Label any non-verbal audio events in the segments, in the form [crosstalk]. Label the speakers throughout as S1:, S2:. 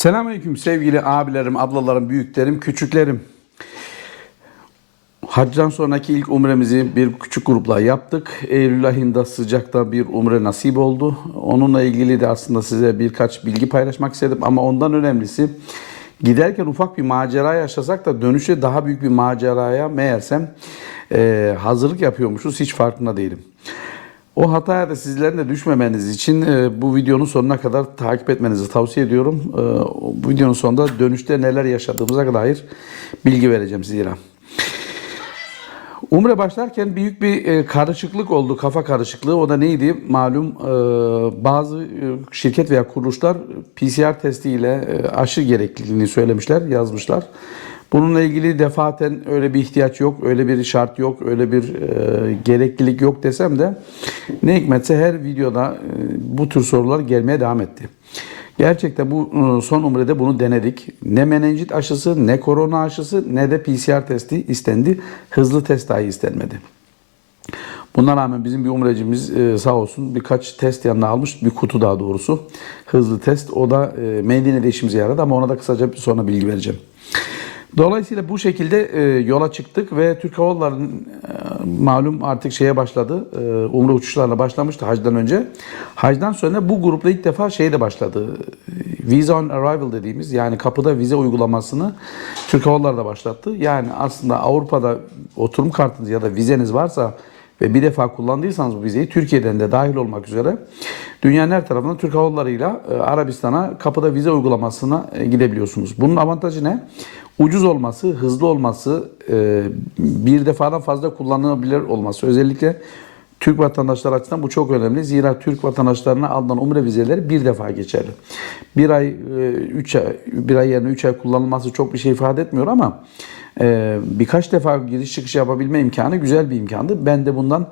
S1: Selamünaleyküm sevgili abilerim, ablalarım, büyüklerim, küçüklerim. Hacdan sonraki ilk umremizi bir küçük grupla yaptık. Eylül ayında sıcakta bir umre nasip oldu. Onunla ilgili de aslında size birkaç bilgi paylaşmak istedim ama ondan önemlisi giderken ufak bir macera yaşasak da dönüşte daha büyük bir maceraya meğersem eee, hazırlık yapıyormuşuz hiç farkında değilim. O hataya da sizlerin de düşmemeniz için e, bu videonun sonuna kadar takip etmenizi tavsiye ediyorum. E, bu videonun sonunda dönüşte neler yaşadığımıza dair bilgi vereceğim sizlere. Umre başlarken büyük bir e, karışıklık oldu, kafa karışıklığı. O da neydi? Malum bazı şirket veya kuruluşlar PCR testiyle aşı gerekliliğini söylemişler, yazmışlar. Bununla ilgili defaten öyle bir ihtiyaç yok, öyle bir şart yok, öyle bir e, gereklilik yok desem de ne hikmetse her videoda e, bu tür sorular gelmeye devam etti. Gerçekten bu e, son umrede bunu denedik. Ne menenjit aşısı, ne korona aşısı, ne de PCR testi istendi. Hızlı test dahi istenmedi. Buna rağmen bizim bir umrecimiz e, sağ olsun birkaç test yanına almış. Bir kutu daha doğrusu. Hızlı test. O da e, Medine'de işimize yaradı ama ona da kısaca sonra bilgi vereceğim. Dolayısıyla bu şekilde e, yola çıktık ve Türk Hava Yolları'nın e, malum artık şeye başladı. E, umre uçuşlarla başlamıştı hacdan önce. Hacdan sonra bu grupla ilk defa şey de başladı. Visa on Arrival dediğimiz yani kapıda vize uygulamasını Türk Hava Yolları da başlattı. Yani aslında Avrupa'da oturum kartınız ya da vizeniz varsa ve bir defa kullandıysanız bu vizeyi Türkiye'den de dahil olmak üzere dünyanın her tarafından Türk Hava Yolları'yla e, Arabistan'a kapıda vize uygulamasına e, gidebiliyorsunuz. Bunun avantajı ne? Ucuz olması, hızlı olması, e, bir defadan fazla kullanılabilir olması. Özellikle Türk vatandaşları açısından bu çok önemli. Zira Türk vatandaşlarına alınan umre vizeleri bir defa geçerli. Bir ay, e, üç ay, bir ay yerine üç ay kullanılması çok bir şey ifade etmiyor ama e, birkaç defa giriş çıkış yapabilme imkanı güzel bir imkandı. Ben de bundan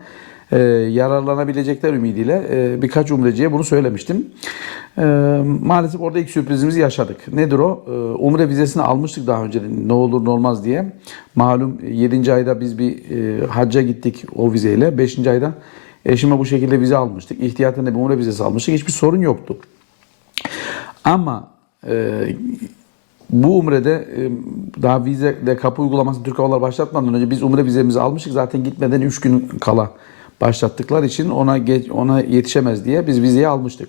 S1: e, yararlanabilecekler ümidiyle e, birkaç umreciye bunu söylemiştim. E, maalesef orada ilk sürprizimizi yaşadık. Nedir o? E, umre vizesini almıştık daha önce ne olur ne olmaz diye. Malum 7. ayda biz bir e, hacca gittik o vizeyle. 5. ayda eşime bu şekilde vize almıştık. İhtiyaten de bir umre vizesi almıştık. Hiçbir sorun yoktu. Ama e, bu umrede e, daha vize de kapı uygulaması Türk Hava Yolları başlatmadan önce biz umre vizemizi almıştık. Zaten gitmeden 3 gün kala başlattıkları için ona geç, ona yetişemez diye biz vizeyi almıştık.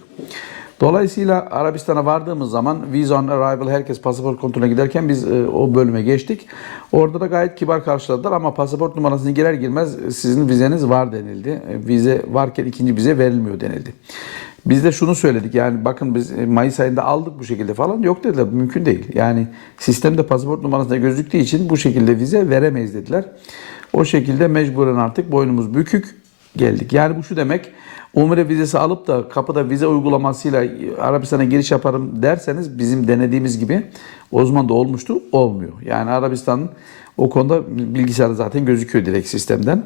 S1: Dolayısıyla Arabistan'a vardığımız zaman Visa on Arrival herkes pasaport kontrolüne giderken biz e, o bölüme geçtik. Orada da gayet kibar karşıladılar ama pasaport numarasını girer girmez e, sizin vizeniz var denildi. E, Vize varken ikinci vize verilmiyor denildi. Biz de şunu söyledik yani bakın biz e, Mayıs ayında aldık bu şekilde falan yok dediler mümkün değil. Yani sistemde pasaport numarasında gözüktüğü için bu şekilde vize veremeyiz dediler. O şekilde mecburen artık boynumuz bükük geldik. Yani bu şu demek Umre vizesi alıp da kapıda vize uygulamasıyla Arabistan'a giriş yaparım derseniz bizim denediğimiz gibi o zaman da olmuştu olmuyor. Yani Arabistan'ın o konuda bilgisayarda zaten gözüküyor direkt sistemden.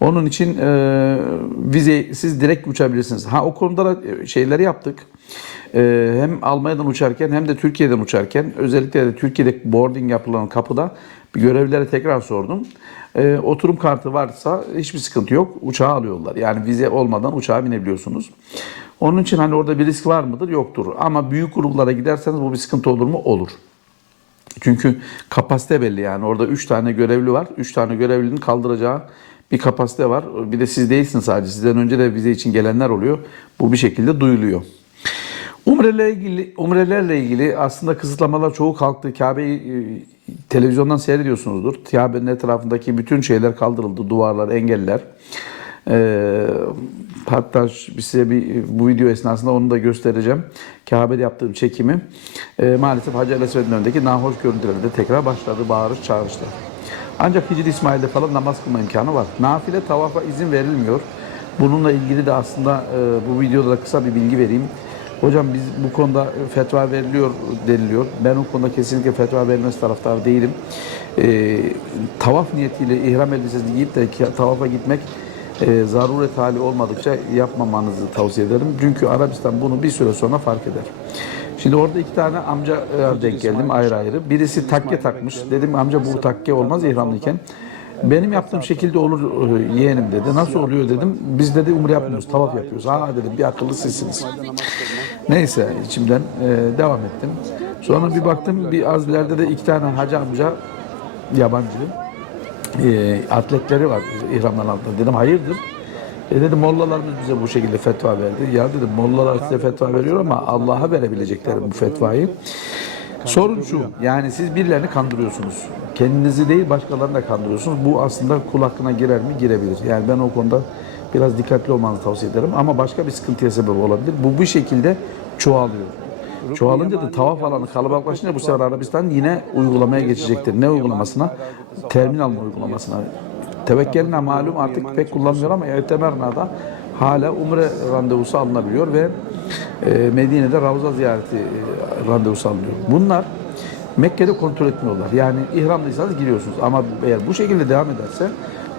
S1: Onun için e, vize siz direkt uçabilirsiniz. Ha o konuda da şeyleri yaptık. E, hem Almanya'dan uçarken hem de Türkiye'den uçarken özellikle de Türkiye'de boarding yapılan kapıda görevlilere tekrar sordum. E, oturum kartı varsa hiçbir sıkıntı yok. Uçağa alıyorlar. Yani vize olmadan uçağa binebiliyorsunuz. Onun için hani orada bir risk var mıdır? Yoktur. Ama büyük gruplara giderseniz bu bir sıkıntı olur mu? Olur. Çünkü kapasite belli yani. Orada 3 tane görevli var. 3 tane görevlinin kaldıracağı bir kapasite var. Bir de siz değilsiniz sadece. Sizden önce de vize için gelenler oluyor. Bu bir şekilde duyuluyor. Umrelerle ilgili, umrelerle ilgili aslında kısıtlamalar çoğu kalktı. Kabe'yi e, televizyondan seyrediyorsunuzdur. Kabe'nin etrafındaki bütün şeyler kaldırıldı. Duvarlar, engeller. Ee, hatta size bir bu video esnasında onu da göstereceğim. Kabe'de yaptığım çekimi. Ee, maalesef Hacı El önündeki nahoş görüntüleri de tekrar başladı. Bağırış çağrışlar. Ancak Hicri İsmail'de falan namaz kılma imkanı var. Nafile tavafa izin verilmiyor. Bununla ilgili de aslında e, bu videoda da kısa bir bilgi vereyim. Hocam biz bu konuda fetva veriliyor deniliyor. Ben o konuda kesinlikle fetva verilmesi taraftarı değilim. Ee, tavaf niyetiyle ihram elbisesini giyip de tavafa gitmek e, zaruret hali olmadıkça yapmamanızı tavsiye ederim. Çünkü Arabistan bunu bir süre sonra fark eder. Şimdi orada iki tane amca e, denk geldim ayrı ayrı. Birisi takke takmış. Dedim amca bu takke olmaz ihramlıyken. Benim yaptığım şekilde olur e, yeğenim dedi. Nasıl oluyor dedim. Biz dedi umre yapmıyoruz, tavaf yapıyoruz. Ha dedim bir akıllı sizsiniz. Neyse içimden e, devam ettim. Sonra bir baktım bir az ileride de iki tane hacı amca yabancı e, atletleri var ihramların altında. Dedim hayırdır? E dedim mollalarımız bize bu şekilde fetva verdi. Ya dedim mollalar size fetva veriyor ama Allah'a verebilecekler bu fetvayı. Sorun şu, yani siz birilerini kandırıyorsunuz. Kendinizi değil başkalarını da kandırıyorsunuz. Bu aslında kul hakkına girer mi? Girebilir. Yani ben o konuda biraz dikkatli olmanızı tavsiye ederim. Ama başka bir sıkıntıya sebep olabilir. Bu bu şekilde çoğalıyor. Çoğalınca da tavaf alanı kalabalıklaşınca bu sefer Arabistan yine uygulamaya geçecektir. Ne uygulamasına? Terminal uygulamasına. Tevekkeline malum artık pek kullanmıyor ama Etemerna'da hala umre randevusu alınabiliyor ve Medine'de Ravza ziyareti e, randevusu alınıyor. Bunlar Mekke'de kontrol etmiyorlar. Yani ihramlıysanız giriyorsunuz ama eğer bu şekilde devam ederse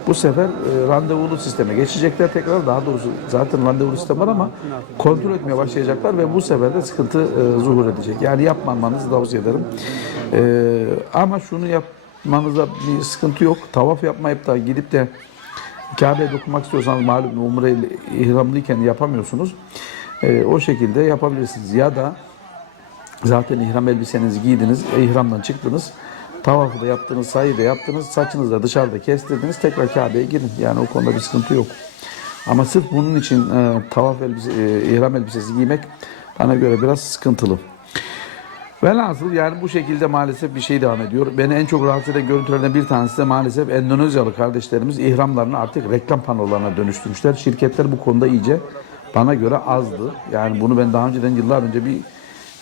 S1: bu sefer e, randevulu sisteme geçecekler tekrar. Daha doğrusu zaten randevulu sistem var ama kontrol etmeye başlayacaklar ve bu sefer de sıkıntı e, zuhur edecek. Yani yapmamanızı tavsiye ederim. Ama şunu yapmanıza bir sıkıntı yok. Tavaf yapmayıp da gidip de Kabe'ye dokunmak istiyorsanız malum umre ihramlıyken yapamıyorsunuz. E, o şekilde yapabilirsiniz. Ya da zaten ihram elbisenizi giydiniz, ihramdan çıktınız. Tavafı da yaptınız, sayı da yaptınız, saçınızı da dışarıda kestirdiniz, tekrar Kabe'ye girin. Yani o konuda bir sıkıntı yok. Ama sırf bunun için e, tavaf elbise, e, ihram elbisesi giymek bana göre biraz sıkıntılı. Velhasıl yani bu şekilde maalesef bir şey devam ediyor. Beni en çok rahatsız eden görüntülerden bir tanesi de maalesef Endonezyalı kardeşlerimiz ihramlarını artık reklam panolarına dönüştürmüşler. Şirketler bu konuda iyice bana göre azdı. Yani bunu ben daha önceden yıllar önce bir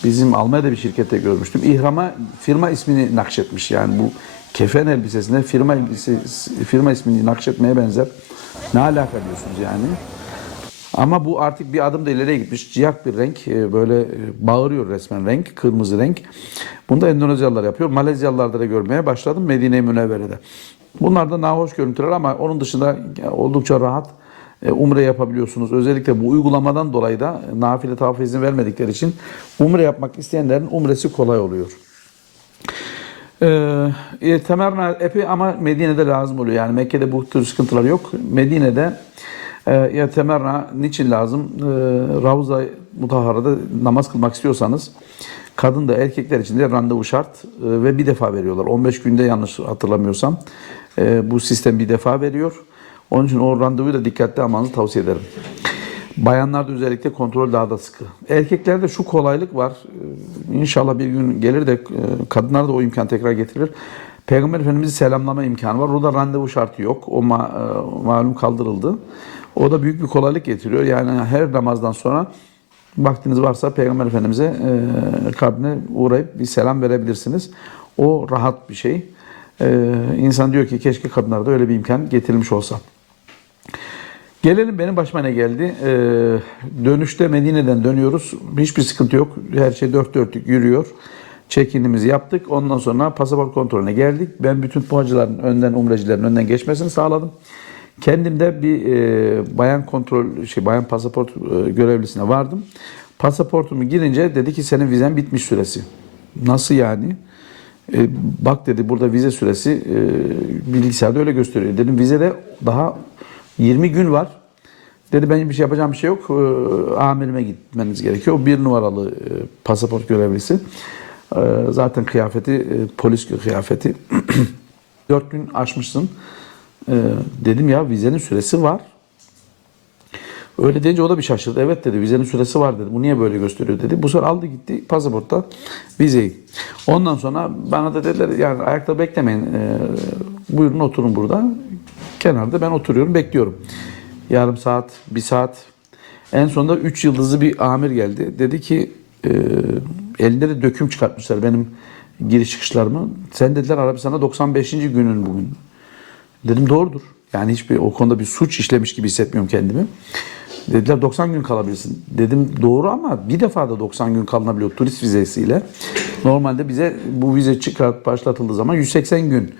S1: bizim Almanya'da bir şirkette görmüştüm. İhrama firma ismini nakşetmiş. Yani bu kefen elbisesine firma elbisesi, firma ismini nakşetmeye benzer. Ne alaka diyorsunuz yani? Ama bu artık bir adım da ileriye gitmiş. Ciyak bir renk. e, Böyle e, bağırıyor resmen renk. Kırmızı renk. Bunu da Endonezyalılar yapıyor. Malezyalılarda da görmeye başladım Medine-i Münevvere'de. Bunlar da nahoş görüntüler ama onun dışında oldukça rahat umre yapabiliyorsunuz. Özellikle bu uygulamadan dolayı da nafile tavaf izin vermedikleri için umre yapmak isteyenlerin umresi kolay oluyor. Ee, temerna epey ama Medine'de lazım oluyor. Yani Mekke'de bu tür sıkıntılar yok. Medine'de e, ya temerna niçin lazım? E, Ravza Mutahara'da namaz kılmak istiyorsanız kadın da erkekler için de randevu şart e, ve bir defa veriyorlar. 15 günde yanlış hatırlamıyorsam e, bu sistem bir defa veriyor. Onun için o randevuyu da dikkatli almanızı tavsiye ederim. Bayanlarda özellikle kontrol daha da sıkı. Erkeklerde şu kolaylık var. Ee, İnşallah bir gün gelir de e, kadınlar da o imkan tekrar getirir. Peygamber Efendimiz'i selamlama imkanı var. Orada randevu şartı yok. O ma- e, malum kaldırıldı. O da büyük bir kolaylık getiriyor. Yani her namazdan sonra vaktiniz varsa Peygamber Efendimiz'e e, kabrine uğrayıp bir selam verebilirsiniz. O rahat bir şey. E, insan diyor ki keşke kadınlarda öyle bir imkan getirilmiş olsa. Gelelim benim başıma ne geldi. Ee, dönüşte Medine'den dönüyoruz. Hiçbir sıkıntı yok. Her şey dört dörtlük yürüyor. Check-in'imizi yaptık. Ondan sonra pasaport kontrolüne geldik. Ben bütün puacıların önden, umrecilerin önden geçmesini sağladım. Kendim de bir e, bayan kontrol, şey bayan pasaport e, görevlisine vardım. Pasaportumu girince dedi ki senin vizen bitmiş süresi. Nasıl yani? E, bak dedi burada vize süresi e, bilgisayarda öyle gösteriyor. Dedim vizede daha 20 gün var. Dedi benim bir şey yapacağım bir şey yok. E, amirime gitmeniz gerekiyor. Bir numaralı e, pasaport görevlisi. E, zaten kıyafeti e, polis kıyafeti. [clears throat] 4 gün aşmışsın. E, dedim ya vizenin süresi var. Öyle deyince o da bir şaşırdı. Evet dedi vizenin süresi var dedi. Bu niye böyle gösteriyor dedi. Bu sefer aldı gitti pasaportta vizeyi. Ondan sonra bana da dediler yani ayakta beklemeyin. Ee, buyurun oturun burada. Kenarda ben oturuyorum bekliyorum. Yarım saat, bir saat. En sonunda 3 yıldızlı bir amir geldi. Dedi ki e, elinde de döküm çıkartmışlar benim giriş çıkışlarımı. Sen dediler Arabistan'da 95. günün bugün. Dedim doğrudur. Yani hiçbir o konuda bir suç işlemiş gibi hissetmiyorum kendimi. Dediler 90 gün kalabilirsin. Dedim doğru ama bir defa da 90 gün kalınabiliyor turist vizesiyle. Normalde bize bu vize çıkart başlatıldığı zaman 180 gün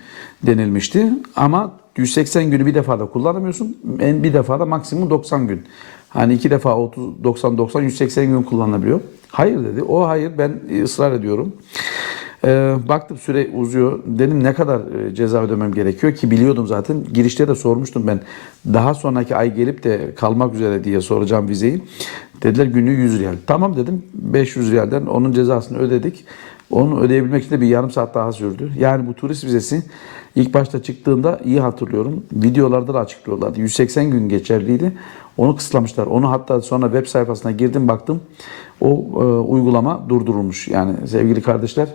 S1: denilmişti. Ama 180 günü bir defa da kullanamıyorsun. En bir defa da maksimum 90 gün. Hani iki defa 30 90 90 180 gün kullanılabiliyor. Hayır dedi. O hayır ben ısrar ediyorum. Ee, baktım süre uzuyor. Dedim ne kadar e, ceza ödemem gerekiyor ki biliyordum zaten. Girişte de sormuştum ben. Daha sonraki ay gelip de kalmak üzere diye soracağım vizeyi. Dediler günlüğü 100 riyal. Tamam dedim 500 riyalden onun cezasını ödedik. Onu ödeyebilmek için de bir yarım saat daha sürdü. Yani bu turist vizesi ilk başta çıktığında iyi hatırlıyorum. Videolarda da açıklıyorlardı. 180 gün geçerliydi. Onu kısıtlamışlar. Onu hatta sonra web sayfasına girdim baktım. O e, uygulama durdurulmuş. Yani sevgili kardeşler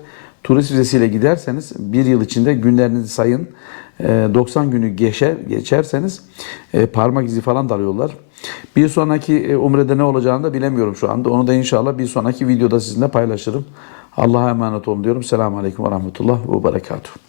S1: turist vizesiyle giderseniz bir yıl içinde günlerinizi sayın. E, 90 günü geçer, geçerseniz e, parmak izi falan da. Bir sonraki e, umrede ne olacağını da bilemiyorum şu anda. Onu da inşallah bir sonraki videoda sizinle paylaşırım. Allah'a emanet olun diyorum. Selamun Aleyküm ve Rahmetullah ve Berekatuhu.